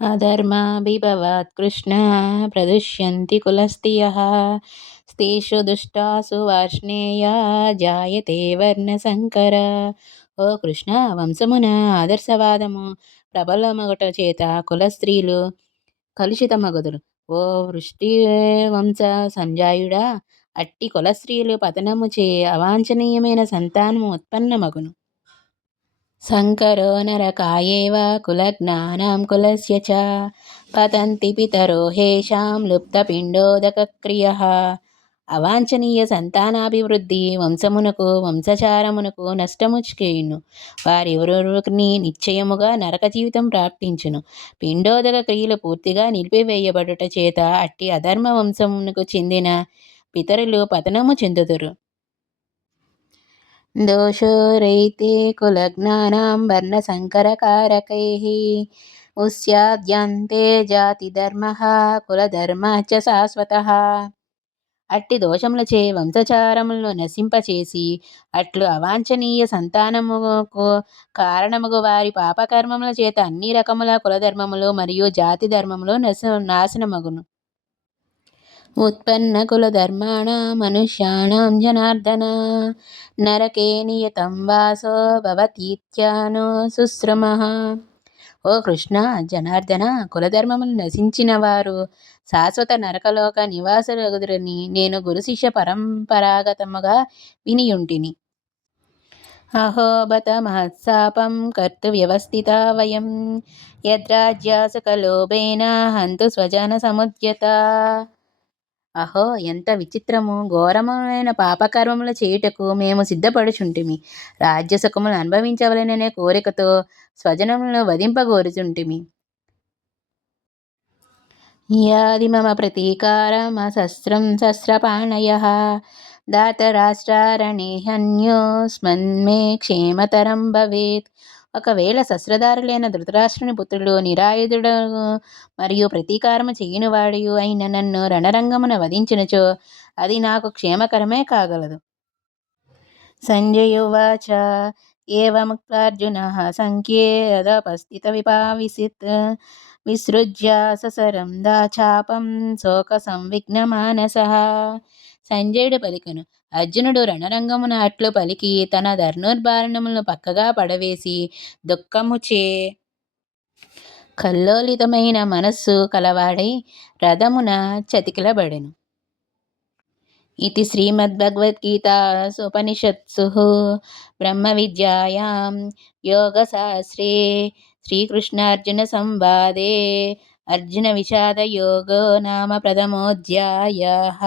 अधर्माभिभवात् कृष्ण प्रदुष्यन्ति कुलस्त्रियः स्त्रीषु दुष्टासु वार्ष्णेया జాయతే వర్ణశంకర. ఓ కృష్ణ, వంశమున ఆదర్శవాదము ప్రబలమగుట చేత కుల స్త్రీలు కలుషితమగుదురు. ఓ వృష్టి వంశ సంజాయుడా, అట్టి కుల స్త్రీలు పతనము చే అవాంఛనీయమైన సంతానము ఉత్పన్నమగును. శంకరో నరకాయేవ కులజ్ఞానాం కులస్య చ పతంతి పితరో హేషాం లుప్తపిండోదకక్రియః. అవాంఛనీయ సంతానాభివృద్ధి వంశమునకు వంశచారమునకు నష్టము చేయును. వారిరువురిని నిశ్చయముగా నరక జీవితం ప్రాప్తించును. పిండోదక క్రియలు పూర్తిగా నిలిపివేయబడుట చేత అట్టి అధర్మ వంశమునకు చెందిన పితరులు పతనము చెందుదురు. దోషోరైతే కులజ్ఞానాం వర్ణసంకరకారకైః ఉస్యాద్యంతే జాతిధర్మః కులధర్మశ్చ శాశ్వతః. అట్టి దోషములచే వంశచారములను నశింపచేసి అట్లు అవాంఛనీయ సంతానముకు కారణముగు వారి పాపకర్మముల చేత అన్ని రకముల కులధర్మములు మరియు జాతి ధర్మములు నాశనమగును. ఉత్పన్న కులధర్మాణం మనుష్యాణం జనార్దన నరకే నియతం వాసో భవతీత్యాను శుశ్రమః. ఓ కృష్ణ జనార్దన, కులధర్మములు నశించిన వారు శాశ్వత నరకలోక నివాసులగుదురని నేను గురు శిష్య పరంపరాగతముగా వినియుంటిని. అహో బత మహత్సాపం కర్తు వ్యవస్థిత వయం యద్రాజ్యాసుకలోభేన హంతు స్వజన సముద్యత. అహో, ఎంత విచిత్రము! ఘోరమైన పాపకర్మములు చేయుటకు మేము సిద్ధపడుచుంటిమి. రాజ్యసుఖములు అనుభవించవలెననే కోరికతో స్వజనములను వధింపగోరుచుంటిమి. యాది మమ ప్రతీకారమసస్రం శస్త్రపాణయః దాతరాష్ట్రారణే హన్యోస్మన్మే క్షేమతరం భవేత్. ఒకవేళ శస్త్రధారులైన ధృతరాష్ట్రుని పుత్రుడు నిరాయుధుడు మరియు ప్రతీకారము చేయనివాడు అయిన నన్ను రణరంగమున వధించినచో అది నాకు క్షేమకరమే కాగలదు. సంజయువాచ ఏవముక్త్వార్జునః సంఖ్యే యదపస్థిత విపావిసిత్ విసృజ్య ససరం దాచాపం శోక సంవిఘ్నమానసః. సంజయుడు పలికెను. అర్జునుడు రణరంగమున అట్లు పలికి తన ధనుర్బాణములను పక్కగా పడవేసి దుఃఖముచే కల్లోలితమైన మనస్సు కలవాడై రథమున చతికిలబడెను. ఇది శ్రీమద్భగవద్గీతాసూపనిషత్సు బ్రహ్మ విద్యాయాం యోగశాస్త్రే శ్రీకృష్ణార్జున సంవాదే అర్జున విషాద యోగో నామ ప్రథమోऽధ్యాయః.